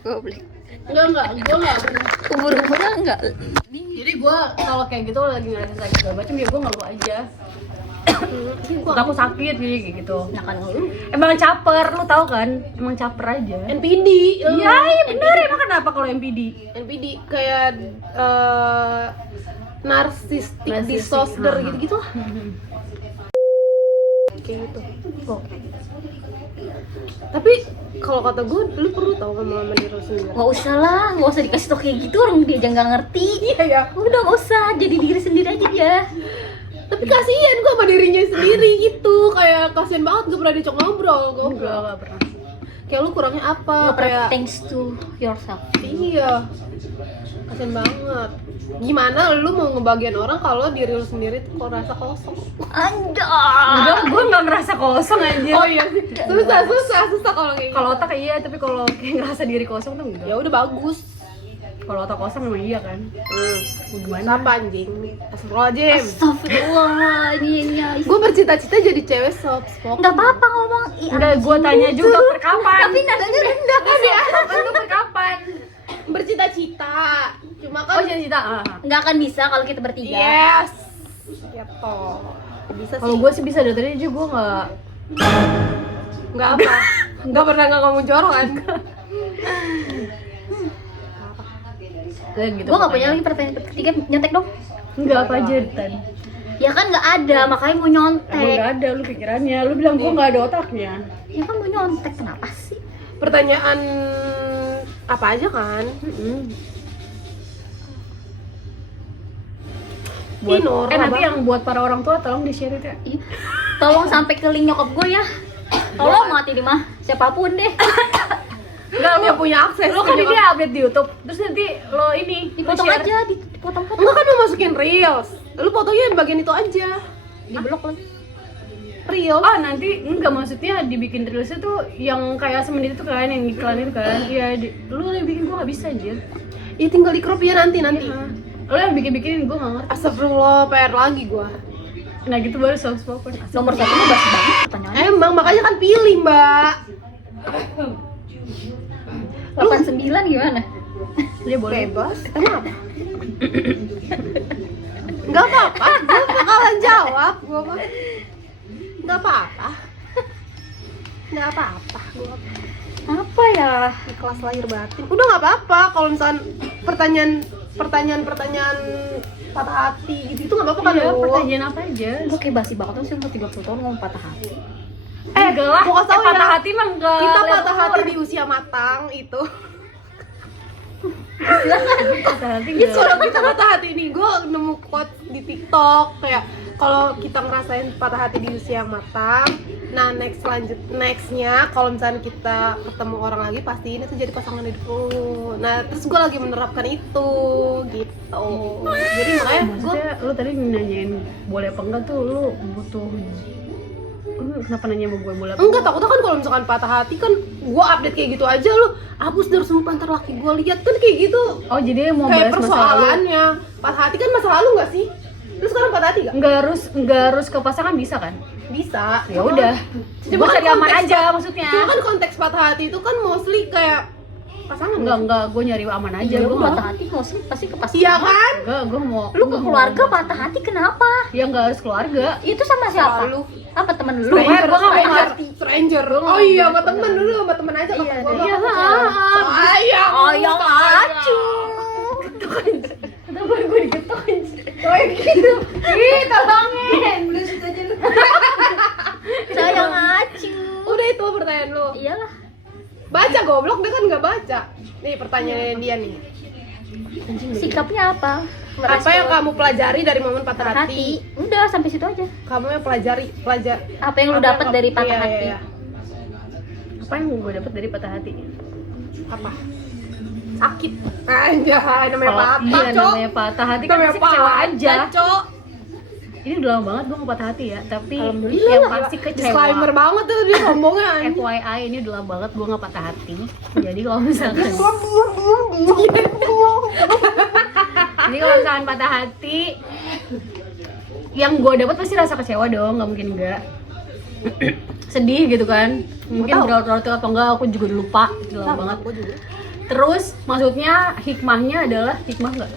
Goblok. Enggak, gue enggak pernah. Umur-umurnya enggak. Jadi gue kalau kayak gitu lagi ngerasa sakit segala macam ya gue ngeluh aja. Aku sakit jadi kayak gitu. Nah kan lu Emang caper, lu tahu kan? Emang caper aja. NPD. Iya, bener. Emang kenapa kalau MPD? NPD kayak narcissistic Narcissistic, disorder aha. gitu-gitu lah. Kayak gitu. Tapi kalau kata gue, lu perlu tahu sama diri lu sendiri. nggak usah lah, nggak usah dikasih tau kayak gitu, orang dia aja nggak ngerti. Iya ya. Udah nggak usah, jadi diri sendiri aja dia. Tapi kasihan gue sama dirinya sendiri gitu. Kayak kasihan banget gue pernah diajak ngobrol. Enggak pernah. Kayak lu kurangnya apa? Nggak pernah Kayak thanks to yourself. iya. Kasihan banget. Gimana lu mau ngebagian orang kalau diri lu sendiri tuh kok rasa kosong? Enggak, gue nggak ngerasa kosong aja. Oh iya sih. Susah kalau kayak gitu. Kalau otak iya, tapi kalau kayak ngerasa diri kosong tuh enggak. Ya udah bagus. Kalau otak kosong emang iya kan. Gimana apa anjing? Astagfirullahaladzim. Astagfirullah, ini. Gue bercita-cita jadi cewek soft spoken. Nggak apa-apa ngomong. Udah gue tanya juga per kapan. Tapi nadanya rendah. Lu per kapan? Bercita-cita. Cuma Oh kan cita-cita. Nggak akan bisa kalau kita bertiga. yes. Gitu. Bisa Kalau sih. gue sih bisa dari tadi aja gue nggak. Enggak apa. Enggak pernah enggak ngomong jorok kan? Gitu. Gue nggak punya lagi pertanyaan ketiga, nyontek dong. Enggak apa aja Tan. Ya kan nggak ada, makanya mau Emang nyontek. nggak ada lu pikirannya. Lu bilang gue nggak ada otaknya. Ya kan mau nyontek, kenapa sih? Pertanyaan apa aja kan? Buat, Nora nanti banget. yang buat para orang tua tolong di share itu ya. Ih, tolong sampai ke link nyokap gue ya. Tolong mati di mah siapapun deh. Enggak lu punya akses. Lo kan ini update di YouTube, terus nanti lo ini Dipotong lo share. aja, dipotong-potong. Enggak kan mau masukin reels. Lu fotonya yang bagian itu aja. Di blok lagi. Reels. Oh nanti enggak, maksudnya dibikin reelsnya tuh yang kayak semenit itu kan, yang iklan itu kan. Iya, lu yang bikin gua nggak bisa aja. Ya tinggal di crop ya nanti. Lo yang bikin gua nggak ngerti. Astagfirullah, PR lagi gua. Nah gitu baru soft spoken. Nomor 1 mah basi banget pertanyaannya. Emang makanya kan pilih, Mbak. 89 gimana? Dia boleh. Bebas. Emang apa? Enggak apa-apa. Gua bakalan jawab. Gua mah. Enggak apa-apa. Enggak apa-apa. Gua Apa ya? di kelas lahir batin. Udah enggak apa-apa kalau misalkan pertanyaan patah hati gitu itu enggak apa-apa kan Iya, lu. pertanyaan apa aja. Gue kayak basi banget tuh sih umur 30 tahun ngomong patah hati. Enggak lah, gua kasih tau patah ya. hati mah enggak. Kita level patah hati umur. di usia matang itu. Patah hati Itu enggak. kalau kita patah hati nih, gue nemu quote di TikTok kayak kalau kita ngerasain patah hati di usia yang matang, nah nextnya kalau misalnya kita ketemu orang lagi pasti ini tuh jadi pasangan hidup lu. Nah terus gue lagi menerapkan itu gitu. Jadi makanya gue Maksudnya lu tadi nanyain boleh apa enggak tuh, lu butuh. Lu kenapa nanya sama gue boleh apa? enggak, takutnya kan kalau misalkan patah hati kan gue update kayak gitu aja, lu hapus dari semua ntar laki gue lihat kan kayak gitu. Oh jadi mau Kayak bahas masa lalu. persoalannya patah hati kan masa lalu nggak sih? Lu sekarang patah hati gak? Enggak harus ke pasangan bisa kan? Bisa. Ya udah. Cuma Gue kan cari aman konteks- aja maksudnya. Cuma kan konteks patah hati itu kan mostly kayak pasangan. Enggak, gue nyari aman aja. Iya, Gue gue patah hati mostly pasti ke pasangan. Iya kan? Enggak, gue mau. Lu ke keluarga patah hati kenapa? Ya enggak harus keluarga. Itu sama siapa? Selalu. Apa temen lu? Stranger, gua nggak mau Stranger. Oh iya, sama temen dulu, sama temen aja Iya, sama gua. iya, Sayang. Ayang acu. Kenapa gue digetok aja? Kayak gitu. Ih, tolongin. Sayang acu. Udah itu pertanyaan lu. Iyalah. Baca goblok, dia kan nggak baca. Nih pertanyaan dia nih. Sikapnya apa? Apa yang kamu pelajari dari momen patah patah hati? hati? Udah sampai situ aja. Kamu yang pelajari. Apa yang lu dapat dari patah Iya, hati? iya. Apa yang gue dapet dari patah hati? Apa? Sakit. Anjay, namanya Kalau patah, iya, Cok. namanya patah hati kan Namanya pasti kecewa aja. Cok. Ini udah lama banget gue nggak patah hati ya, tapi Alhamdulillah yang lah. pasti kecewa. Disclaimer banget tuh dia sombongnya. anjing. FYI ini udah lama banget gue nggak patah hati. Jadi kalau misalkan Jadi kalau misalkan patah hati, yang gue dapat pasti rasa kecewa dong, nggak mungkin enggak. sedih gitu kan. Mungkin tahu. berawal-awal itu apa enggak aku juga udah lupa, udah lama banget. Aku juga. Terus maksudnya hikmahnya adalah hikmah enggak?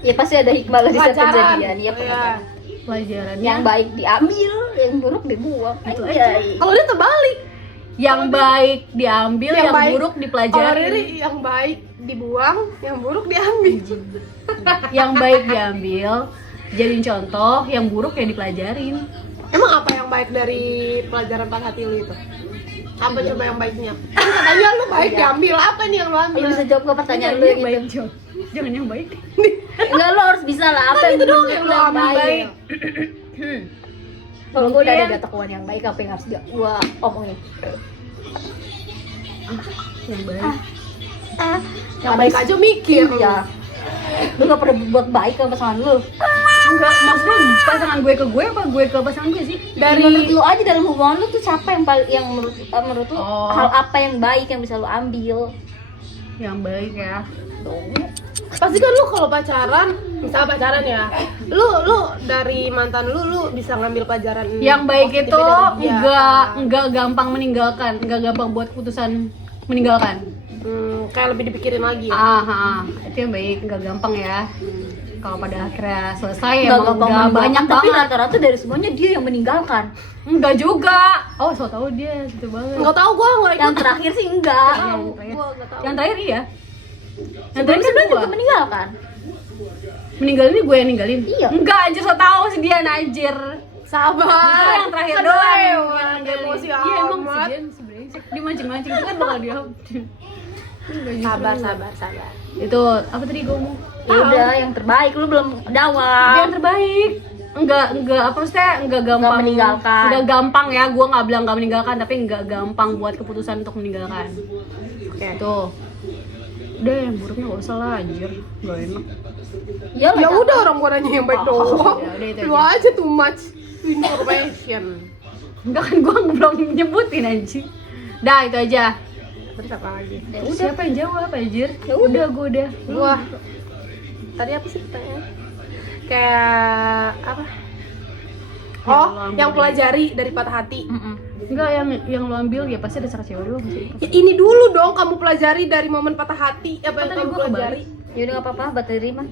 Ya pasti ada hikmah lah di setiap Pelajaran. kejadian. Ya, Iya. pelajaran. Pelajarannya Yang baik diambil, yang buruk dibuang. Itu Anjay. Kalau dia terbalik. yang baik diambil, yang baik- buruk Kalau dipelajari. Riri yang baik dibuang, yang buruk diambil. Yang baik diambil, jadiin contoh, yang buruk ya dipelajarin. Emang apa yang baik dari pelajaran patah hati lu itu? Apa coba yang baiknya? Kan katanya lu baik diambil, apa nih yang lu ambil? Ayo bisa jawab ke pertanyaan lu yang gitu. baik, Jo. Jangan yang baik. Enggak, lo harus bisa lah apa yang itu doang menurut yang lo lu ambil baik. Kalau gue udah ada Mungkin- ketakuan yang baik, apa yang harus gua omongin? Yang baik. Yang baik aja mikir. Iya. Lu gak pernah buat baik ke pasangan lu. Enggak, maksudnya pasangan gue ke gue apa gue ke pasangan gue sih? Dari Menurut lu aja dalam hubungan lu tuh siapa yang paling yang menurut lu Oh. hal apa yang baik yang bisa lu ambil? Yang baik ya. pasti kan lu kalau pacaran, misalnya pacaran ya, lu dari mantan lu bisa ngambil pelajaran. Yang baik positifnya itu dari dia. enggak gampang meninggalkan, enggak gampang buat keputusan meninggalkan. Kayak lebih dipikirin lagi ya. Itu yang baik, enggak gampang ya. Kalau pada akhirnya selesai Enggak emang gampang udah meninggalkan, banyak tapi banget. rata-rata dari semuanya dia yang meninggalkan. Enggak juga. Oh, so tau dia gitu banget. Nggak tahu gua nggak ikut. Yang terakhir sih enggak. Yang terakhir. Gua nggak tahu. Yang terakhir iya. Yang Tapi terakhir kan sebenarnya gua. juga meninggalkan. Meninggalin ini gue yang ninggalin. Iya. Enggak anjir, so tau sih dia anjir. Sabar. Justru yang terakhir Kan doang lewat, yang ninggalin. emosi Iya emang sih amat. dia si brengsek. Dia mancing-mancing itu kan bakal dia. Enggak, justru. Sabar. Itu apa tadi gue ngomong? Ya udah, yang terbaik lu belum jawab. Yang terbaik. Enggak apa maksudnya enggak gampang meninggalkan. Enggak gampang ya, gue nggak bilang nggak meninggalkan, tapi enggak gampang buat keputusan untuk meninggalkan. Oke. Tuh. Udah yang buruknya gak usah lah anjir, gak enak. Ya, Ya udah orang gua nanya yang baik doang. ya udah itu Lu aja. aja too much information. Enggak kan gue belum nyebutin anjing. Dah itu aja. Terus apa lagi? Ya Terus udah. siapa yang jawab anjir? Ya udah. Gue udah. Gua tadi apa sih pertanyaannya? Kayak apa? Oh, yang pelajari dari patah hati. Enggak, yang lo ambil ya pasti ada cara cewek doang sih. Ya, ini dulu dong kamu pelajari dari momen patah hati. Apa yang Tadi kamu gua pelajari? Ya udah enggak apa-apa, buat terima.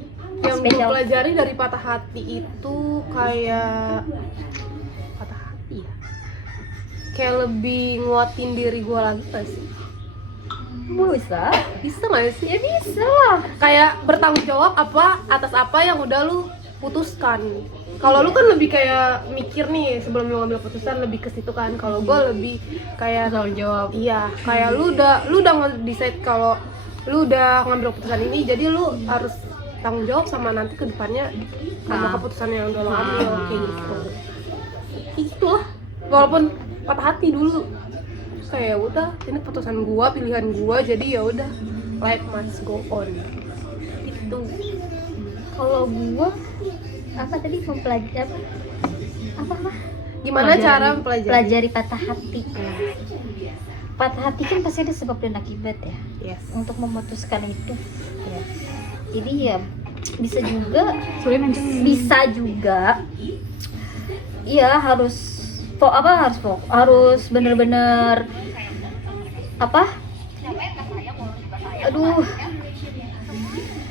Yang gue Spesial. pelajari dari patah hati itu kayak patah hati ya. Kayak lebih nguatin diri gue lagi gak sih? Bisa. Bisa gak sih? Ya bisa lah. Kayak bertanggung jawab apa atas apa yang udah lu putuskan. Kalau lu kan lebih kayak mikir nih sebelum lu ngambil keputusan, lebih ke situ kan. Kalau gue lebih kayak Tanggung jawab. iya, kayak lu udah nge-decide kalau lu udah ngambil keputusan ini, jadi lu harus tanggung jawab sama nanti ke depannya sama Ah. keputusan yang udah lo ambil Ah. kayak gitu. Itu lah. Walaupun patah hati dulu. Terus kayak udah, ini keputusan gua, pilihan gua, jadi ya udah life must go on. Itu. Kalau gua apa tadi mempelajari apa? Gimana Pelajari. cara mempelajari? Pelajari patah hati. Patah hati kan pasti ada sebab dan akibat ya. Yes. Untuk memutuskan itu. Ya. Jadi ya bisa juga Soalnya anjing. bisa juga iya harus bener-bener apa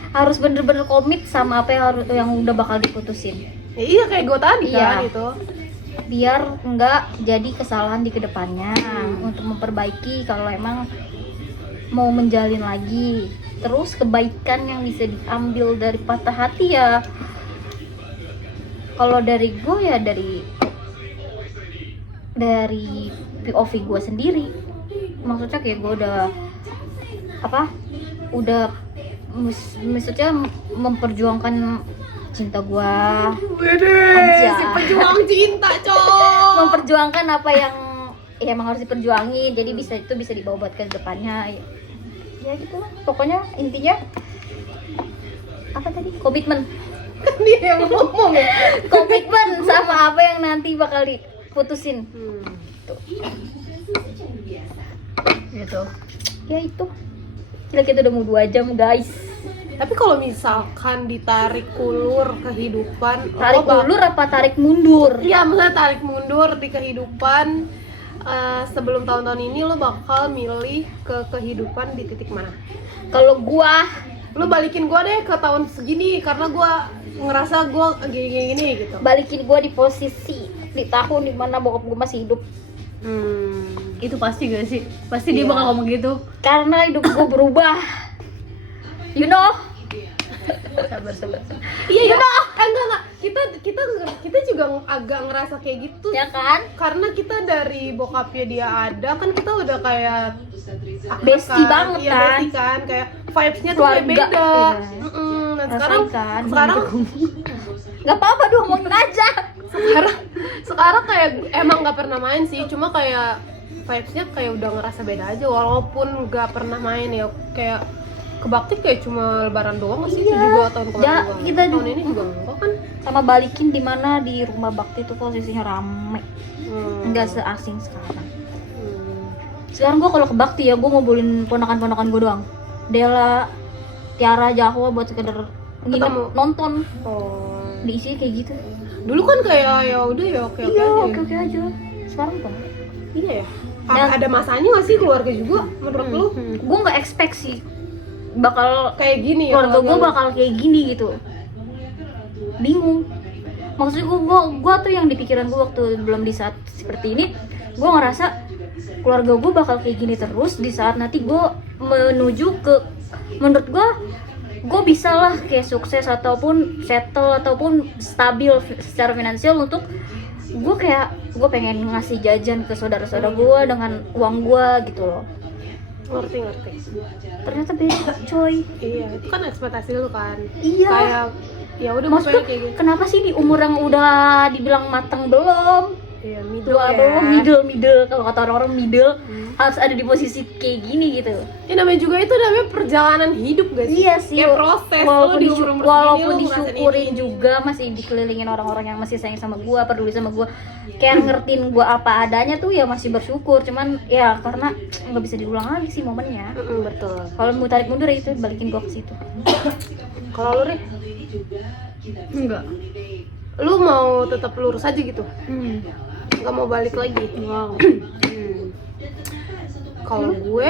harus bener-bener komit sama apa yang udah bakal diputusin Ya, iya kayak gua tadi Iya. kan itu. biar enggak jadi kesalahan di kedepannya untuk memperbaiki kalau emang mau menjalin lagi. Terus kebaikan yang bisa diambil dari patah hati ya kalau dari gue ya dari POV gue sendiri, maksudnya kayak gue maksudnya memperjuangkan cinta gue, Wede, Aja. si pejuang cinta, cowok. memperjuangkan apa yang ya emang harus diperjuangin, jadi itu bisa dibawa buat ke depannya ya gitu lah. Pokoknya intinya apa tadi, komitmen Dia yang ngomong ya. komitmen sama apa yang nanti bakal diputusin. Gitu. Ya itu. Gila, kita udah mau 2 jam guys. Tapi kalau misalkan ditarik ulur kehidupan, Tarik ulur apa tarik mundur? Iya, misalnya tarik mundur di kehidupan, sebelum tahun-tahun ini lo bakal milih ke kehidupan di titik mana? Kalau gua Lo balikin gua deh ke tahun segini karena gua ngerasa gua gini-gini gitu. balikin gua di posisi di tahun dimana bokap gua masih hidup, Itu pasti gak sih? Pasti dia Iya. bakal ngomong gitu. karena hidup gua berubah. You know? Sabar. Iya, enggak. Kita juga agak ngerasa kayak gitu. Ya kan? Karena kita dari bokapnya dia ada kan kita udah kayak Bestie banget iya, kan? bestie kan, kayak vibes-nya tuh kayak Keluarga, beda. iya. Nah, Rasain kan? sekarang Gak apa-apa dong, ngomongin aja. sekarang kayak emang nggak pernah main sih, cuma kayak vibes-nya kayak udah ngerasa beda aja walaupun nggak pernah main ya. Kayak ke Bakti kayak cuma lebaran doang sih, Iya. 2 tahun kemarin Ja, doang. kita Tahun juga- ini juga enggak kan. Sama balikin dimana di rumah bakti tuh posisinya rame, nggak seasing sekarang. Sekarang gua kalau ke bakti ya, gua ngobrolin ponakan-ponakan gua doang. Dela, Tiara, Jahwa buat sekedar nginep Ketemu. nonton. Oh. Diisinya kayak gitu. Dulu kan kayak ya udah ya oke Iya, aja. oke aja. Sekarang tuh Iya ya. Dan- Ada masanya nggak sih keluarga juga menurut lu? gua nggak expect sih bakal Kayak gini ya. keluarga gue keluarga bakal kayak gini gitu. Bingung. Maksudnya gue tuh yang di pikiran gue waktu belum di saat seperti ini, gue ngerasa keluarga gue bakal kayak gini terus di saat nanti gue menuju ke, menurut gue bisa lah kayak sukses ataupun settle ataupun stabil secara finansial untuk gue gue pengen ngasih jajan ke saudara-saudara gue dengan uang gue gitu loh. ngerti. Ternyata beda coy. Iya, itu kan ekspektasi lu kan. Iya. Kayak ya udah Maksudnya pokoknya kayak gitu. kenapa sih di umur yang udah dibilang matang belum, Iya, middle tua ya. belum, middle kalau kata orang-orang middle harus ada di posisi kayak gini gitu. Ya namanya juga itu namanya perjalanan hidup gak sih? Iya sih. Kayak proses. Walaupun, Lu di umur-umur walaupun segini lu ngerasain disyukurin ini. juga masih dikelilingin orang-orang yang masih sayang sama gua, peduli sama gua, kayak ngertiin gua apa adanya tuh ya masih bersyukur. Cuman ya karena nggak bisa diulang lagi sih momennya. Betul. Kalau mau tarik mundur ya itu balikin gua ke situ. Kalau lu Ri, Enggak. lu mau tetap lurus aja gitu? Nggak mau balik lagi? Wow. Kalau gue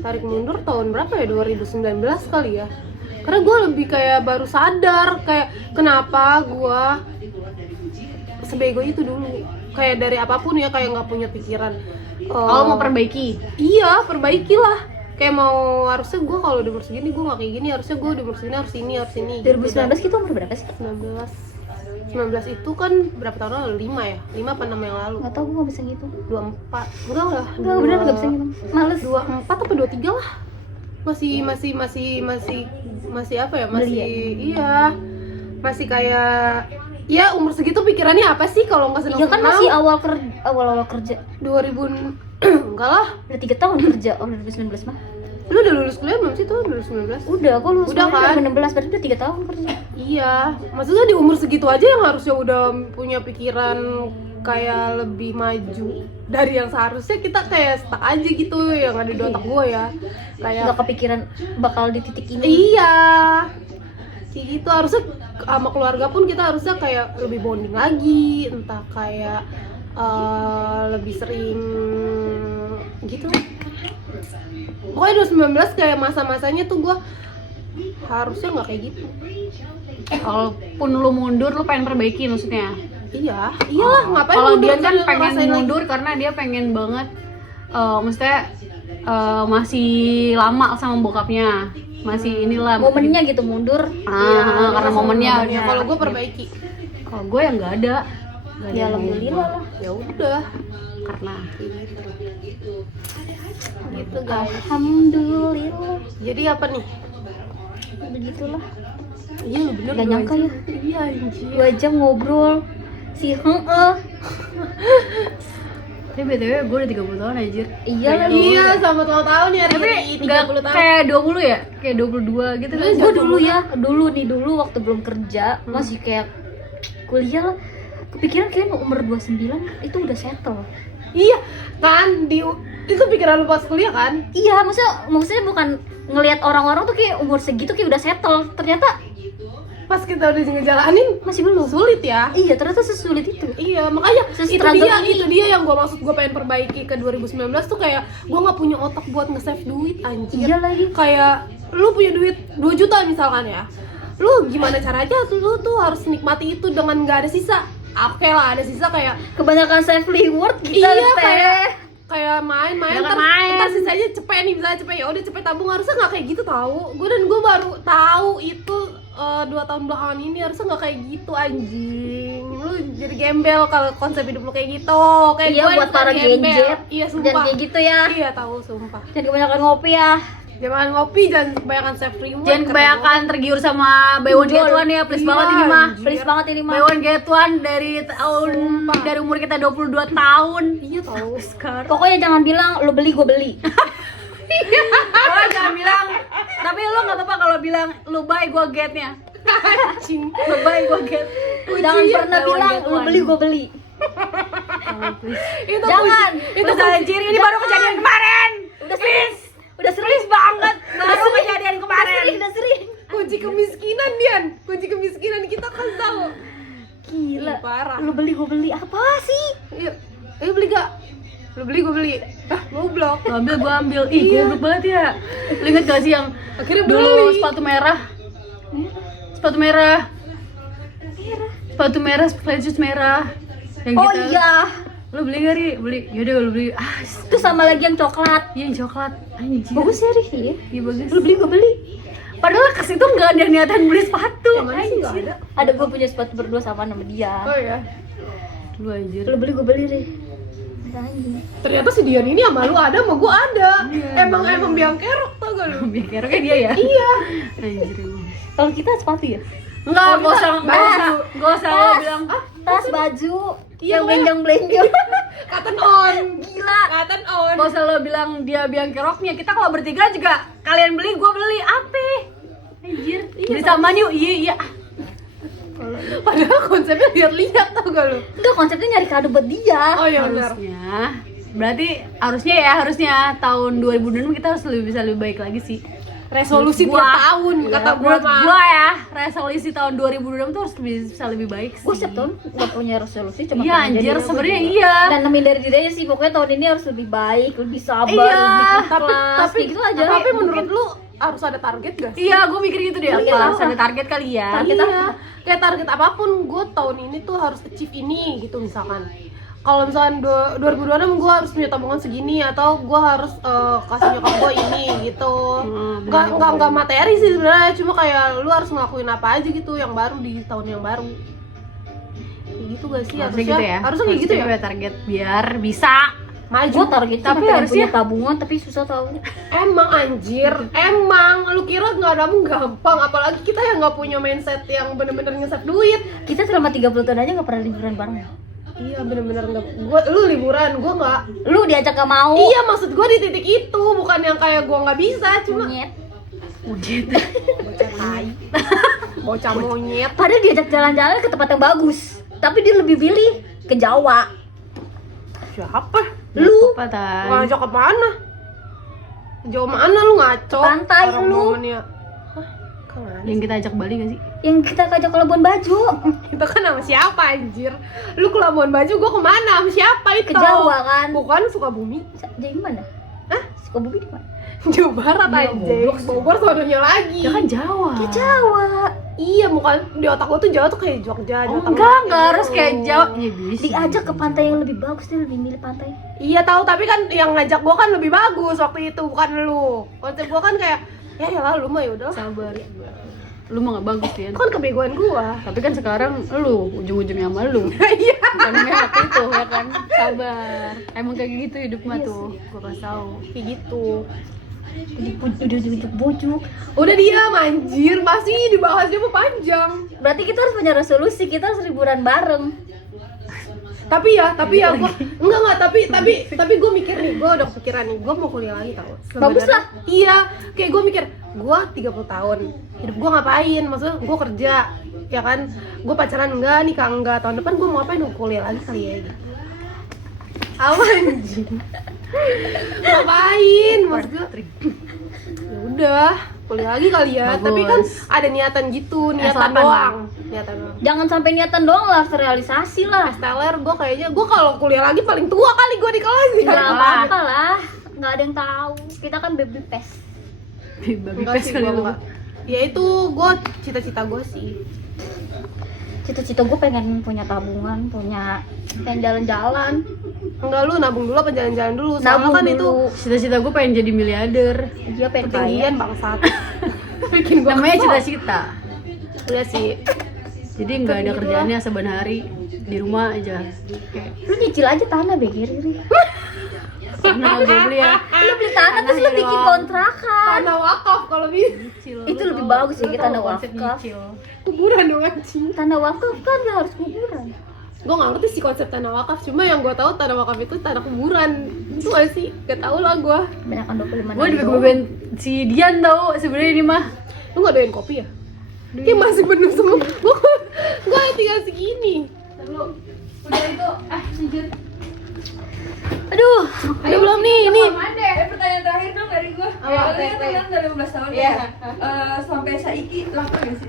tarik mundur tahun berapa ya? 2019 kali ya. Karena gue lebih kayak baru sadar kayak kenapa gue sebego itu dulu. Kayak dari apapun ya kayak nggak punya pikiran. Kalau mau perbaiki. Iya, perbaikilah. Kayak mau harusnya gue kalau udah umur segini gue nggak kayak gini. Harusnya gue udah umur segini harus ini harus ini. 2019 kita umur berapa sih? 19 itu kan berapa tahun lalu? 5 ya? 5 apa 6 yang lalu? Nggak tahu, gue nggak bisa gitu. 24. Enggak lah. Enggak, bener nggak bisa gitu. Males. 24 apa 23 lah. Masih apa ya? Masih iya. Masih kayak ya umur segitu pikirannya apa sih kalau nggak seneng Ya kan masih awal kerja. 2000 enggak lah. Udah 3 tahun kerja, 2019 mah. Lu udah lulus kuliah belum sih tuh 2019? Udah, aku lulus Udah kuliah kan? 2016, berarti udah 3 tahun kerja. Iya, maksudnya di umur segitu aja yang harusnya udah punya pikiran kayak lebih maju dari yang seharusnya. Kita kayak stuck aja gitu yang ada di otak gue ya. Kayak Nggak kepikiran bakal di titik ini. iya, kayak gitu. Harusnya sama keluarga pun kita harusnya kayak lebih bonding lagi, entah kayak lebih sering gitu. Pokoknya 2019 kayak masa-masanya tuh gue harusnya nggak kayak gitu. Kalaupun lu mundur, lu pengen perbaiki maksudnya. Iya, iyalah ngapain Kalau mundur dia kan kalau pengen ngerasain lagi? mundur karena dia pengen banget maksudnya masih lama sama bokapnya. Masih inilah Momennya gitu mundur. Iya, karena momennya. Kalau gue perbaiki, Kalau gue yang nggak ada. Nggak ada Ya yang alhamdulillah lah. ya udah karena gitu guys. Alhamdulillah. Jadi apa nih? Begitulah. Iya lu bener. Gak nyangka ya. Iya anjir. 2 jam ngobrol. Si tapi BTW gue udah 30 tahun anjir. Iya lah. Iya, selamat ulang tahun ya Tapi Riri, nggak 30 tahun. kayak 20 ya? Kayak 22 gitu kan. Gue dulu waktu belum kerja masih kayak kuliah lah. Kepikiran kayak umur 29 itu udah settle. Iya, kan itu pikiran lu pas kuliah kan? Iya, maksudnya bukan ngelihat orang-orang tuh kayak umur segitu kayak udah settle, ternyata Pas kita udah ngejalanin masih belum. sulit ya. Iya, ternyata sesulit itu. Iya, makanya Se-struggle ini. itu dia yang gue maksud, gue pengen perbaiki ke 2019 tuh kayak gue nggak punya otak buat nge-save duit anjir. Iya lagi. Kayak lu punya duit 2 juta misalkan ya, lu gimana caranya lu tuh harus nikmati itu dengan nggak ada sisa. Oke lah, ada sisa kayak Kebanyakan save reward kita iya teh. kayak main-main Jangan ntar, main. ntar sisanya cepet nih, misalnya cepet ya udah cepet tabung, harusnya nggak kayak gitu tahu. Gue baru tahu itu 2 tahun belakangan ini harusnya nggak kayak gitu anjing. Lu jadi gembel kalau konsep hidup lu kayak gitu. Kayak Iya, gue buat para gadget. Iya Jangan sumpah. kayak gitu ya. Iya tahu sumpah. Jangan kebanyakan ngopi ya. Jangan ngopi, jangan kebanyakan save reward. Jangan kebanyakan tergiur sama buy one get one ya, please Iya, banget ini mah. anjir. Please banget ini mah. Buy one get one dari tahun Sumpah. dari umur kita 22 tahun. Iya tahu. Sekarang. Pokoknya jangan bilang lu beli gue beli. Lo jangan bilang, tapi lo nggak apa kalau bilang lu buy gua getnya. Anjing. Lu buy gua get. Jangan Ujian, pernah buy one bilang get lu one. beli gue beli. Itu Jangan. itu Terus anjir, ini baru kejadian kemarin. Udah serius. Udah serius Please banget. Baru kejadian kemarin. Udah sering. kunci kemiskinan Dian. Kunci kemiskinan kita kan tahu. Gila. Ih, parah. Lu beli gue beli apa sih? Ayo beli gak? Lu beli gue beli. Goblok. Gua ambil, gua ambil. Ih, Iya. goblok banget ya. Lu inget gak sih yang Akhirnya dulu beli. sepatu merah? Sepatu merah. Sepatu merah, shoes merah. Yang Oh kita, iya. Lu beli gak, Ri? Beli. Yaudah lu beli. Ah, Itu sama lagi yang coklat. iya yang coklat. Anjir. Bagus ya, Ri. Iya. Iya bagus. Lu beli gue beli. Padahal ke situ nggak ada niatan beli sepatu. Yang mana sih nggak ada? Ada gue punya sepatu berdua sama dia. Oh iya. Lu anjir. Lu beli gue beli, Ri. Makanya. Ternyata si Dian ini sama lu ada, sama gua ada. Emang biang kerok tau gak lu? Biar kayak dia ya. Iya. Anjir. Kalau kita sepatu ya? Enggak, Oh, gak usah, kita- gak usah lo Tas. bilang Tas, baju, Iya, yang belenjang-belenjang. Cotton on. Gila. Cotton on. gak usah lo bilang dia biang keroknya. Kita kalau bertiga juga kalian beli, gua beli. Apa? Anjir. Beli samaan yuk. Iya. Padahal konsepnya lihat-lihat tau gak lu? Enggak, konsepnya nyari kado buat dia. Oh iya benar. Harusnya tahun 2006 kita harus bisa lebih baik lagi sih. Resolusi Menurut tiap gua. tahun kata gua Menurut mah. gua ya, resolusi tahun 2006 tuh harus bisa lebih baik sih. Gue setiap tahun gak punya resolusi, cuma Iya pengen jadi anjir, gua sebenarnya juga. iya. Dan nemin dari diri aja sih, pokoknya tahun ini harus lebih baik, lebih sabar, Iya, lebih ikhlas, tapi kayak gitu aja. Tapi menurut lu harus ada target gak sih? Iya, gue mikir gitu deh. Target Apa? apa? Harus ada target kali ya. Target Iya. apa? Kayak target apapun, gue tahun ini tuh harus achieve ini gitu misalkan. Kalau misalkan 2026 gue harus punya tabungan segini, atau gue harus kasih nyokap gue ini gitu. Nggak materi sih sebenarnya, cuma kayak lu harus ngelakuin apa aja gitu yang baru di tahun yang baru. Kayak gitu gak sih? Harusnya gitu ya. Harusnya kayak gitu ya. Punya target biar bisa Maju. Gue target Tapi tapi pengen harusnya- punya tabungan, tapi susah tahu. Emang anjir, emang lu kira nggak ada gampang, apalagi kita yang nggak punya mindset yang bener-bener nge-save duit. Kita selama 30 tahun aja gak pernah liburan bareng. Iya bener-bener nggak. Lu liburan, gua nggak. Lu diajak gak mau. Iya maksud gua di titik itu, bukan yang kayak gua nggak bisa, cuma Monyet. bocah tai, bocah monyet. Padahal diajak jalan-jalan ke tempat yang bagus, tapi dia lebih pilih ke Jawa. Siapa? Lu apa tan? Ngajak ke mana? Jauh mana lu ngaco? Pantai Orang lu. momennya. Hah? Kemana? Yang kita ajak Bali gak sih? yang kita ajak ke Labuan Bajo, Itu kan sama siapa anjir? Lu ke Labuan Bajo, gua kemana? Sama siapa itu? ke Jawa kan? Bukan Sukabumi. Jadi mana? Hah? Sukabumi di mana? Jawa Barat Iya, anjing. Bogor sononya lagi. Ya kan Jawa. Ke Jawa. Iya, bukan di otak gua tuh Jawa tuh kayak Jogja, Oh, Jawa Tengah. enggak gitu. harus kayak Jawa. Iya bisa. Diajak ke pantai yang lebih bagus, dia lebih milih pantai. Iya tahu, tapi kan yang ngajak gua kan lebih bagus waktu itu, bukan lu. Konsep gua kan kayak ya lah lu mah yaudah. Sabar. Lu mah gak bagus ya. Itu kan kebegoan gua. Tapi kan sekarang lu ujung-ujungnya sama lu. Iya. Bukan memang itu ya kan. Sabar. Emang kayak gitu hidup mah Iya tuh. Gua kasih tahu. Kayak gitu. Udah bujuk-bujuk. Udah diam anjir, masih dibahasnya mah panjang. Berarti kita harus punya resolusi, kita harus liburan bareng. Tapi ya gua enggak tapi gua mikir nih, gua udah kepikiran nih, gua mau kuliah lagi tau. Bagus lah. Iya, kayak gua mikir, gua 30 tahun. Hidup gua ngapain? Maksudnya gua kerja, ya kan? Gua pacaran enggak, nikah enggak. Tahun depan gua mau ngapain? Gua kuliah lagi kali ya gitu. Apa anjing? Ngapain? Maksud gua udah kuliah lagi kali ya. Bagus. Tapi kan ada niatan gitu, niatan S8 doang. Niatan doang. Jangan sampai niatan doang lah, terrealisasi lah. Esteller gue kayaknya gue kalau kuliah lagi paling tua kali gue di kelas ya. Gak apa-apa lah, nggak ada yang tahu. Kita kan baby pes. Babi Enggak pes sih kali gue lu. enggak. Ya itu gue cita-cita gue sih. Cita-cita gue pengen punya tabungan, pengen jalan-jalan. Enggak, lu nabung dulu apa jalan-jalan dulu? Soalnya Nabung kan itu dulu. Cita-cita gue pengen jadi miliarder. Dia pengen kaya. ketinggian bangsat. Bikin gue Namanya cita-cita. Iya sih. Jadi nggak ada kerjaannya saban hari di rumah aja. Lu nyicil aja tanah BG Riri. Karena gue beli ya. Lu beli tanah terus lu bikin kontrakan. Tanah wakaf kalau bisa. Itu lebih bagus sih, kita tanah konsep wakaf. nyicil. Kuburan dong anjing. Tanah wakaf kan gak harus kuburan. Gue gak ngerti sih konsep tanah wakaf, cuma yang gue tahu tanah wakaf itu tanah kuburan. Itu gak sih? Gak tau lah gue. Kebanyakan 25 Gue dibego-begoin si Dian tau sebenarnya ini mah. Lu gak doain kopi ya? Kayak masih penuh semua. Gue tinggal segini. Udah itu, sejujur. Aduh, Ada belum nih ini? Pertanyaan terakhir dong dari gue. Apa? Kalian kan udah 15 tahun ya. Sampai saiki lapar gak sih?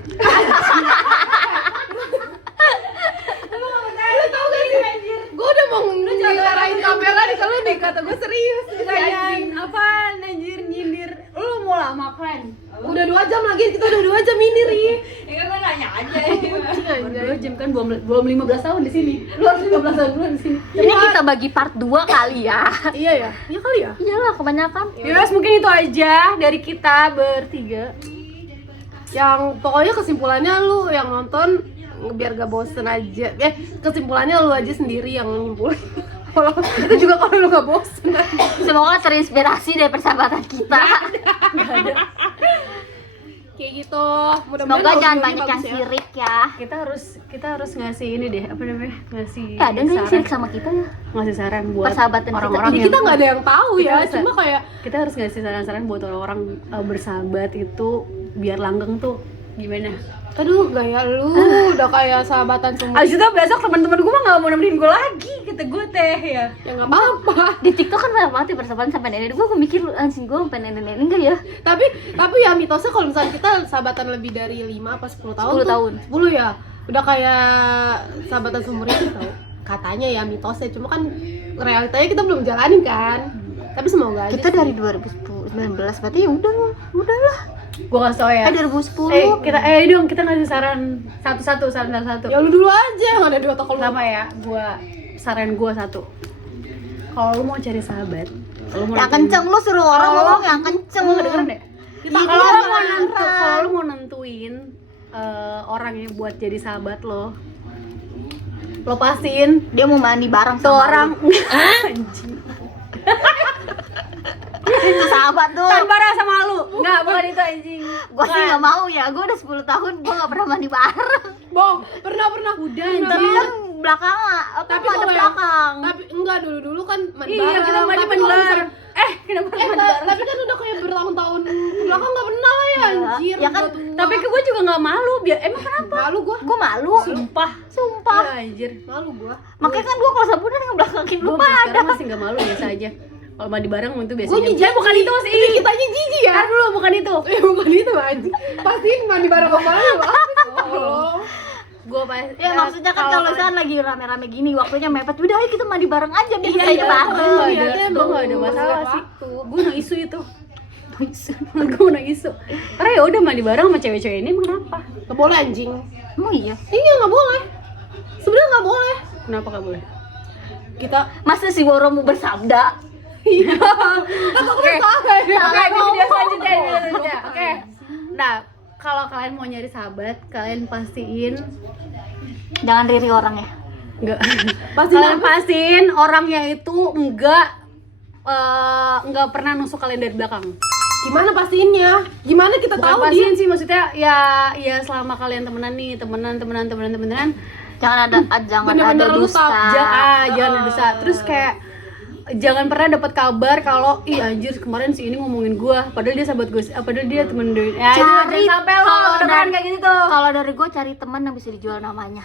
Lu tau gak sih? Gue udah mau ngarahin kamera nih kalau nih kata gue serius. Anjing, apaan anjir nyindir? Lu mau lama kan? Udah 2 jam lagi, kita udah 2 jam ini Ri. Ya kan gue nanya aja. Baru 2 jam kan belum 15 tahun di sini. Lu harus 15 tahun dulu di sini. ini kita bagi part 2 kali ya. Iya ya? Iya kali ya? Iyalah kebanyakan. Yus, mungkin itu aja dari kita bertiga. Yang pokoknya kesimpulannya lu yang nonton biar gak bosen aja. Kesimpulannya lu aja sendiri yang nyimpulin. Kalau itu juga kalau lu gak bosen. Semoga terinspirasi dari persahabatan kita. Kayak gitu. Semoga jangan audionya banyak yang bagus ya. sirik ya. Kita harus ngasih ini deh, apa namanya? Ngasih Ada nggak yang saran. sirik sama kita ya? Ngasih saran buat Persahabatan kita. orang-orang Jadi yang kita nggak ada yang tahu Kita ya, bisa. cuma kayak kita harus ngasih saran-saran buat orang-orang bersahabat itu biar langgeng tuh gimana? aduh gaya lu udah kayak sahabatan semua. Abis itu besok teman-teman gue mah nggak mau nemenin gue lagi, kata gue teh ya. Ya nggak apa-apa. Di TikTok kan banyak banget ya persahabatan sampai nenek. Gue mikir anjing gue sampai nenek enggak ya? Tapi ya mitosnya kalau misalnya kita sahabatan lebih dari 5 apa 10 tahun 10 tuh, tahun. 10 ya. Udah kayak sahabatan seumur hidup tau. Katanya ya mitosnya, cuma kan realitanya kita belum jalanin kan. Tapi semoga aja. Kita sih. dari 2019 berarti ya udahlah. Gue kasih tau ya. 2010. Kita ngasih saran satu-satu, saran satu. Ya lu dulu aja, nggak ada di otak lu. Sama ya, saran gue satu. Kalau lu mau cari sahabat, kalau lu mau Yang kenceng lu suruh orang ngomong yang kenceng. Lu nggak dengerin deh. Kita Kalau lu mau dengerin. kalau lu mau nentuin orang yang buat jadi sahabat lo pastiin Dia mau mandi bareng tuh sama orang lu. Sahabat tuh. tanpa rasa malu. Enggak, bukan itu anjing. Gue sih nggak mau ya. Gue udah 10 tahun gue nggak pernah mandi bareng. Bong, pernah. Udah Tapi anjing. kan belakang Tapi ada kalau belakang. Tapi enggak dulu kan mandi Iya, bareng. kita mandi Tapi kalau bareng. misalnya- Kenapa mandi bareng? tapi kan udah kayak bertahun-tahun belakang nggak pernah lah ya anjir. Ya kan, udah tua. Tapi gue juga nggak malu. Emang kenapa? malu gua. Gue malu. Sumpah. Sumpah. Ya, anjir. Malu gua. Makanya kan gue kalau sabunan yang belakangin lu Gue pada. sekarang masih nggak malu, biasa aja. Kalau mandi bareng itu Gua biasanya. jijik. Bukan itu sih. Ini kitanya jijik ya. Ntar dulu, bukan itu. Bukan itu anjing. Pasti mandi bareng sama lu. Oh. Gue pas. Ya maksudnya kan kalau misalnya lagi rame-rame gini waktunya mepet, udah ayo kita mandi bareng aja biar Iya, kita iya, bareng. betul. Gue nggak ada masalah sih. Gue no isu itu. Gue no isu. Karena ya udah mandi bareng sama cewek-cewek ini, emang kenapa? Nggak boleh anjing. Emang iya. Iya nggak boleh. Sebenarnya nggak boleh. Kenapa gak boleh? Kita. Masa si Woro mau bersabda? Oke, ini video selanjutnya. Oke. Nah, kalau kalian mau nyari sahabat, kalian pastiin Jangan riri orang ya. enggak. Pastiin Kalian apa? pastiin orangnya itu enggak pernah nusuk kalian dari belakang. Gimana pastiinnya? Gimana kita Bukan tahu dia? pastiin sih, maksudnya ya selama kalian temenan nih, temenan. Jangan ada Bener-bener lu dusta. tahu. Jangan ada dosa. Terus kayak jangan pernah dapat kabar kalau ih anjir kemarin si ini ngomongin gua padahal dia sahabat gue, padahal dia temen gue. Ya, Cari jangan sampai lo kalau udah dari- kayak gitu tuh. Kalau dari gue cari teman yang bisa dijual namanya.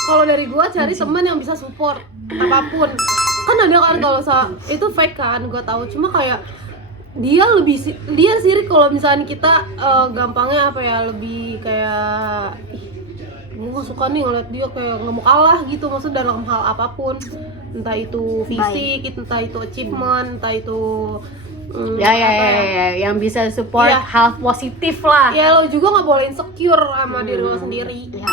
Kalau dari gua cari teman yang bisa support apapun. Kan ada kan kalau itu fake kan, gua tahu. Cuma kayak dia sirik kalau misalnya kita gampangnya apa ya, lebih kayak gue gak suka nih ngeliat dia kayak nggak mau kalah gitu, maksudnya dalam hal apapun, entah itu fisik, entah itu achievement, entah itu Ya, yang bisa support Iya. hal positif lah. ya lo juga nggak boleh insecure sama diri lo sendiri. Ya,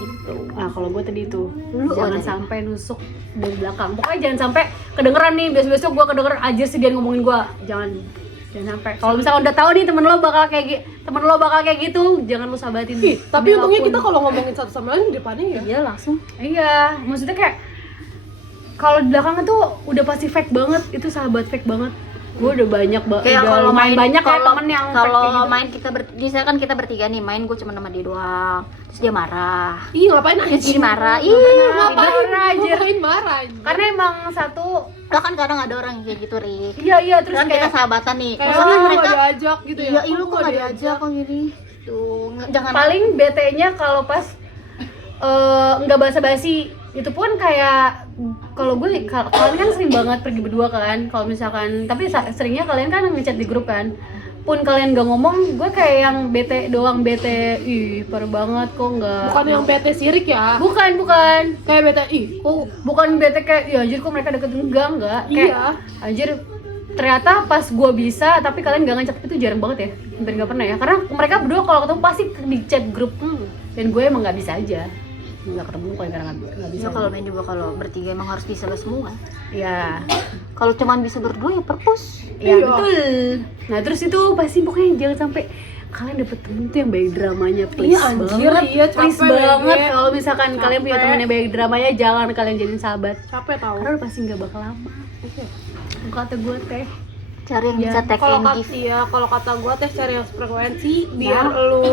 gitu. Nah kalau gue tadi itu Lu jangan ada. sampai nusuk dari belakang. Pokoknya jangan sampai kedengeran nih, besok gue kedengeran aja sih dia ngomongin gue. Jangan sampai. Kalau misalnya udah tahu nih temen lo bakal kayak gitu, jangan lu sahabatin. Tapi Demi untungnya apapun. kita kalau ngomongin satu sama lain di depannya ya Iya langsung. Iya, maksudnya kayak kalau di belakang tuh udah pasti fake banget, itu sahabat fake banget. Gue udah banyak Kayak kalau main banyak kayak kalau temen yang fake kalau kayak gitu. main kita misalkan kita bertiga nih main, gue cuma sama dia doang, terus dia marah, ih ngapain aja jadi marah, marah, ngapain anjir. marah Karena emang satu, kan kadang ada orang yang kayak gitu, Rik. iya terus Kan kita kayak sahabatan nih, kayak maksudnya lu mereka nggak diajak gitu ya. iya, lu kok nggak diajak kok gini, tuh jangan paling bete-nya kalau pas nggak basa-basi. Itu pun kayak kalau kalian kan sering banget pergi berdua kan, kalau misalkan, tapi seringnya kalian kan ngechat di grup kan, pun kalian nggak ngomong, gue kayak yang bete doang, ih parah banget kok nggak. Bukan yang bete sirik ya, bukan kayak bete kok bukan bete kayak ya anjir kok mereka deket, enggak kayak iya. anjir ternyata pas gue bisa tapi kalian nggak ngechat, itu jarang banget ya, hampir nggak pernah ya, karena mereka berdua kalau ketemu pasti di chat grup, dan gue emang nggak bisa aja, nggak ketemu kan karena nggak bisa. bisa kalau main juga, kalau bertiga emang harus bisa semua. Ya Kalau cuman bisa berdua ya perpus. ya Iya. betul. Nah terus itu pasti pokoknya jangan sampai kalian dapet temen tuh yang banyak dramanya, please Iya, anjir, banget, iya, please capek, banget. Bege. Kalau misalkan kalian punya Capek. temen yang banyak dramanya, jangan kalian jadiin sahabat, capek tau. karena udah pasti nggak bakal lama. Kata gue teh. Cari yang Ya, bisa take Kalau and kata give. kalau kata gue teh cari yang frekuensi biar lu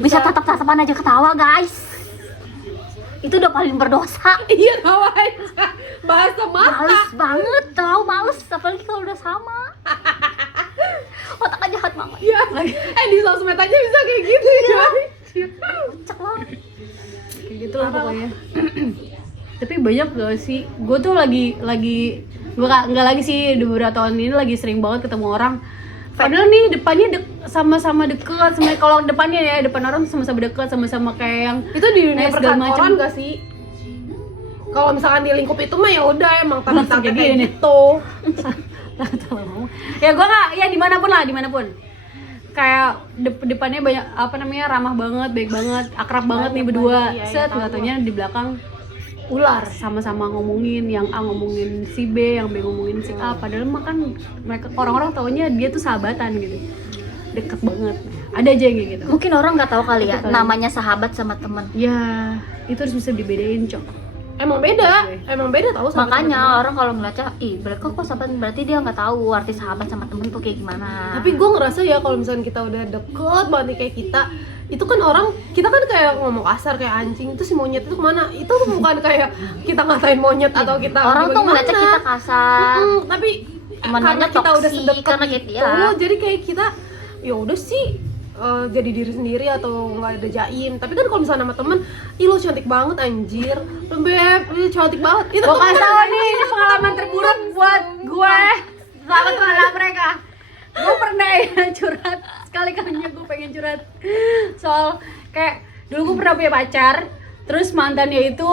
Bisa tatap-tatapan aja ketawa, guys. Itu udah paling berdosa. iya tahu aja bahasa mata. Males banget, tau males. Apalagi kalau udah sama. Otaknya jahat banget. Iya. Di sosmed aja bisa kayak gitu ya. Cek banget. Kayak gitu lah pokoknya. Tapi banyak gak sih, gue tuh lagi gue nggak lagi sih, di beberapa tahun ini lagi sering banget ketemu orang padahal nih depannya sama-sama deket, sama kalau depannya ya, depan orang sama-sama deket, sama-sama kayak yang Itu di dunia Nah, segala perkantoran macem. gak sih? Kalau misalkan di lingkup itu mah ya udah emang tanda-tanda Langsung kayak gini. gitu. salah ngomong. Ya gue nggak, ya dimanapun kayak depannya banyak apa namanya, ramah banget, baik banget, akrab banget nih berdua, iya, set tahu nggak taunya di belakang ular, sama-sama ngomongin yang A ngomongin si B, yang B ngomongin si A, padahal mah kan mereka orang-orang taunya dia tuh sahabatan gitu, deket banget. Ada aja yang kayak gitu. Mungkin orang nggak tahu kali ya, Betul. namanya sahabat sama teman. Ya itu harus bisa dibedain, Cok. Emang beda tahu sama Makanya orang kalau ngeliatnya, ih mereka kok sahabat, berarti dia nggak tahu arti sahabat sama temen tuh kayak gimana. Tapi gue ngerasa ya kalau misalnya kita udah deket banget nih kayak kita kan orang, kita kan kayak ngomong kasar kayak anjing, itu si monyet itu kemana? Itu bukan kayak kita ngatain monyet atau kita orang tuh gimana. ngeliatnya kita kasar. Tapi Temennya karena kita udah toksik, sedekat karena itu, gitu ya. jadi kayak kita ya udah sih jadi diri sendiri atau nggak ada jaim. Tapi kan kalau misalnya sama temen, ih lo cantik banget anjir, beb, cantik banget. Itu Gue tuh kasih tau nih, ini pengalaman terburuk buat gue selama teman mereka. Gue pernah ya curhat, sekali-kalinya gue pengen curhat soal kayak dulu gue pernah punya pacar, terus mantannya itu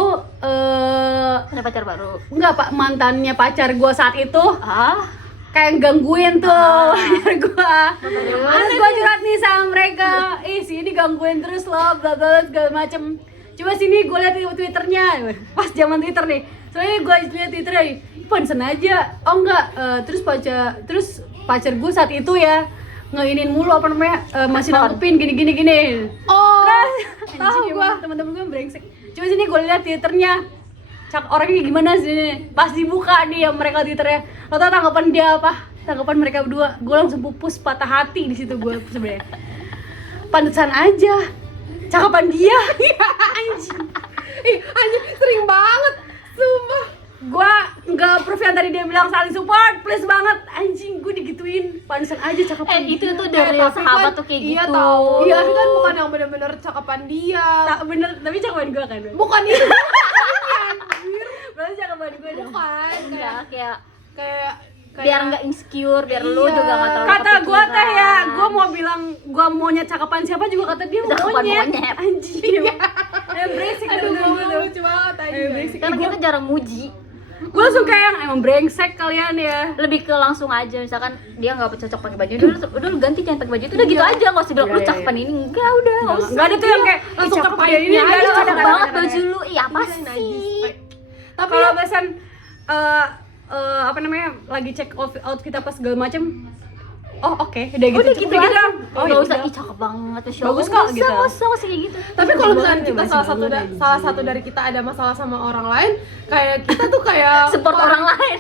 Ada pacar baru. enggak pak, mantannya pacar gue saat itu Ah, kayak gangguin tuh pacar gue. Terus gue curhat nih sama mereka, sini gangguin terus loh, bla bla segala macem. Coba sini gue liat Twitternya, pas zaman Twitter nih. Soalnya gue liat Twitternya, pansen aja. Oh enggak, terus pacar gue saat itu ya ngeinin mulu apa namanya, masih nanggepin gini. oh Tahu gue, teman-teman gue brengsek. Coba sini gue liat Twitternya, orangnya gimana sih? Pas dibuka nih ya mereka Twitternya, lo tau tanggapan dia apa? Tanggapan mereka berdua, gue langsung pupus, patah hati di situ gue sebenarnya. Pantesan aja, cakapan dia. Anjing. anjing sering banget, sumpah. Gue nggak proof yang tadi dia bilang saling support, please banget. Anjing, gue digituin. Pantesan aja cakapan itu dia. tuh dari Tapi sahabat kan, tuh kayak iya gitu. tahu. Iya. Tapi kan bukan yang bener-bener cakapan dia. Tak bener, tapi cakapan gue kan. Bukan itu. Berarti cakapan gue dong. Bukan Enggak, kayak kayak biar nggak insecure, biar lu juga nggak terlalu Kata gua kepikiran. teh ya, gua mau bilang gua maunya cakapan siapa juga kata dia Cakapan monyet. monyet. Anjir. Berisik Aduh, tuh. ngomong lucu banget aja. Berisik. Karena kita jarang muji, Gua langsung kayak emang brengsek kalian ya. lebih ke langsung aja. Misalkan dia nggak cocok pakai baju, udah lu ganti jangan pakai baju itu, udah gitu aja, nggak usah bilang lu Iya, cakapan ini, enggak, udah nggak usah. Enggak ada tuh yang kayak langsung cakep ke kayak ini pahitnya nggak aja, ada, Cakep ada, banget ada. baju lu, iya apa Najis, sih? Pak. Tapi kalau bahasan apa namanya lagi check outfit apa segala macem, oh oke, udah gitu. Udah Cukup gitu begitu aja, doang. nggak ya usah, udah. ih cakep banget, Masya Bagus Allah. kok, gitu. Nggak usah kayak gitu. Tapi kalau misalnya banget ya, kita masih banget ya. salah satu dari kita ada masalah sama orang lain, kayak kita tuh kayak Support orang lain.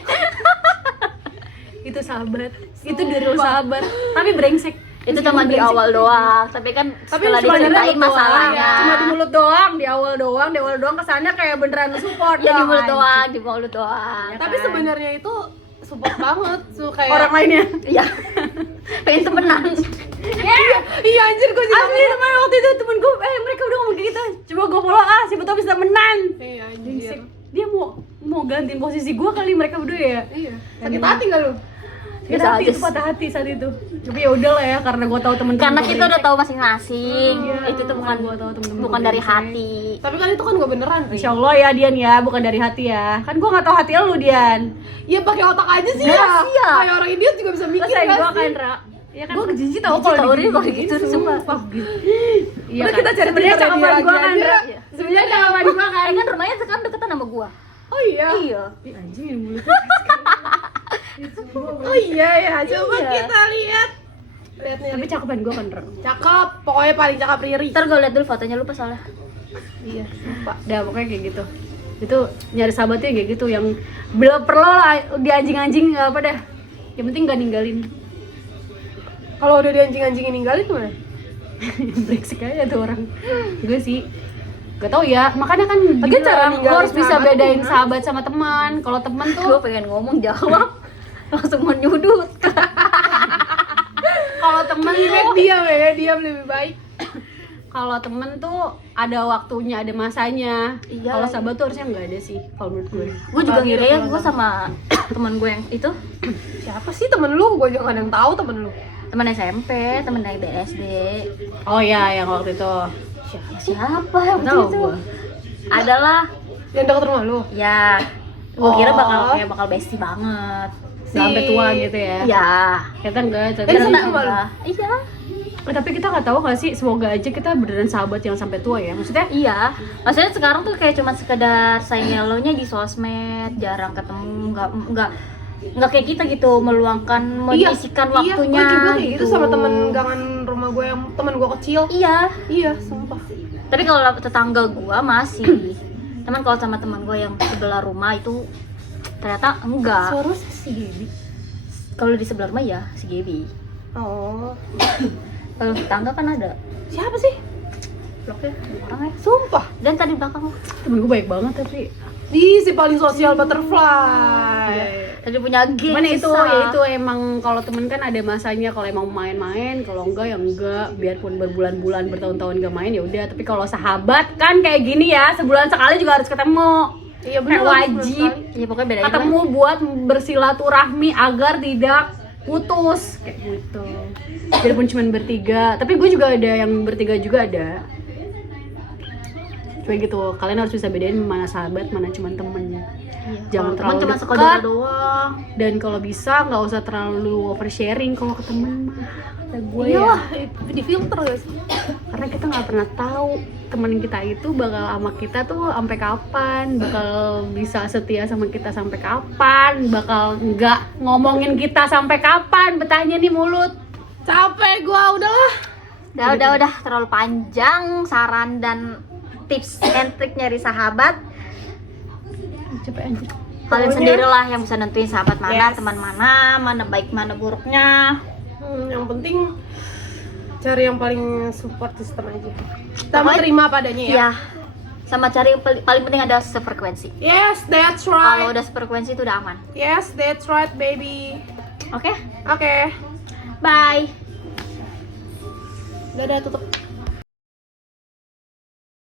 Itu sahabat, itu dari sahabat, tapi brengsek. Itu cuma di awal doang, tapi kan setelah cuma diceritain mulut doang. masalahnya, Cuma di mulut doang, di awal doang kesannya kayak beneran support. ya di dong, mulut anjing. doang, di mulut doang. tapi sebenarnya itu support banget, kayak Orang lainnya. Iya. Pengen temenan. iya anjir gue juga Asli temen waktu itu temen gue, mereka udah ngomong kayak gitu. Coba gue follow siapa tau bisa menang. iya anjir Brengsek. Dia mau gantiin posisi gue kali mereka berdua ya. iya sakit hati gak lu? Sakit Bisa hati aja itu, patah hati saat itu. Tapi ya udah lah ya, karena gue tahu temen-temen Karena gua kita udah brengsek. tahu masing-masing. Itu tuh bukan Gua tahu temen-temen bukan gua dari brengsek. hati. Tapi kan itu kan gak beneran, Ri. Insya Allah ya Dian ya, bukan dari hati ya. Kan gue nggak tahu hati lu Dian. Ya pakai otak aja sih Nah, ya. iya. Kayak orang idiot juga bisa mikir Selesai kan gue sih. kan Ra. Ya kan. Gue jijik tau Kalau kalau Ri kalau gitu sumpah. Iya Udah kan? kita cari Sebenarnya Twitter cakapan dia gue lagi kan aja. Ra. Sebenarnya cakapan gue kan. Kan rumahnya sekarang deketan sama gua. Oh iya. Iya. Anjing mulut. Oh iya ya. Coba Iya. kita lihat. Lihat nih. Tapi cakapan gue kan Ra. Cakep. Pokoknya paling cakep Riri. Ntar gue liat dulu fotonya, lupa soalnya. Iya, lupa. Udah pokoknya kayak gitu. Itu nyari sahabatnya kayak gitu yang belum perlu lah di anjing-anjing nggak apa dah. Yang penting gak ninggalin. Kalau udah dianjing-anjingin ninggalin gimana? Brengsek aja tuh orang. Gue sih gak tau ya, makanya kan Tapi cara dibilang lo ninggalin harus bisa sahabat bedain gimana? sahabat sama teman. Kalau teman Gue tuh pengen ngomong jawab, langsung menyudut. kalau temen Lebih baik tuh diam ya, diam lebih baik. kalau temen tuh ada waktunya, ada masanya. Iya. Kalau sahabat tuh harusnya nggak ada sih kalau menurut gue. Gue juga Apalagi ngira udah ya, pulang gue sama temen gue yang itu, Siapa sih temen lu? Gue juga kadang tahu temen lu. temen SMP, temen dari BSD. Oh ya, yang waktu itu. Siapa yang Tahu waktu itu? gue. Adalah, Yang deket rumah lu. ya, gue kira Oh. bakal bestie banget. Sampai tua gitu ya. Ya. Kita enggak, Eh, ternyata sama sama lu? Iya. tapi kita nggak tahu nggak sih, semoga aja kita beneran sahabat yang sampai tua ya. Maksudnya Iya, maksudnya sekarang tuh kayak cuma sekedar say hello-nya di sosmed, jarang ketemu, nggak kayak kita gitu meluangkan, menyisikan waktunya. Iya, gue juga kayak gitu sama temen gitu. gangan rumah gue yang temen gue kecil. Iya, Iya, sumpah. tapi kalau tetangga gua masih. Teman kalau sama teman gua yang sebelah rumah itu ternyata enggak. Suara si Gaby. Kalau di sebelah rumah ya si Gaby. Oh, Kalau tetangga kan ada siapa sih? bloknya orang ya. Sumpah. Dan tadi belakang temen gue baik banget tapi Di si paling sosial butterfly. tadi punya geng. cuman itu susah. ya itu emang kalau temen kan ada masanya, kalau emang main-main, kalau enggak ya enggak, biarpun berbulan-bulan bertahun-tahun gak main ya udah. Tapi kalau sahabat kan kayak gini ya, sebulan sekali juga harus ketemu. Iya Kayak wajib Ya pokoknya beda ketemu buat bersilaturahmi agar tidak putus kayak gitu. Biarpun cuma bertiga, tapi gue juga ada yang bertiga juga ada. Cuma gitu, kalian harus bisa bedain mana sahabat, mana cuma temen. Jangan terlalu cuma dekat. sekedar doang. Dan kalau bisa nggak usah terlalu oversharing kalau ke temen mah, kata gue Iya ya. lah, di filter guys. Karena kita nggak pernah tahu temen kita itu bakal sama kita tuh sampai kapan, bakal bisa setia sama kita sampai kapan, bakal nggak ngomongin kita sampai kapan. Betahnya nih mulut. Capek gua, udahlah. Udah terlalu panjang saran dan tips and trik nyari sahabat. Capek anjir. Kalian Pokoknya- sendirilah yang bisa nentuin sahabat mana, Yes. teman mana baik mana buruknya. Yang penting cari yang paling support system aja. Kita Pokoknya- terima padanya ya. Iya. Sama cari yang paling penting ada sefrekuensi. Yes, that's Kalau right. udah sefrekuensi itu udah aman. Yes, that's right, baby. Oke? Oke. Bye. Dadah, tutup.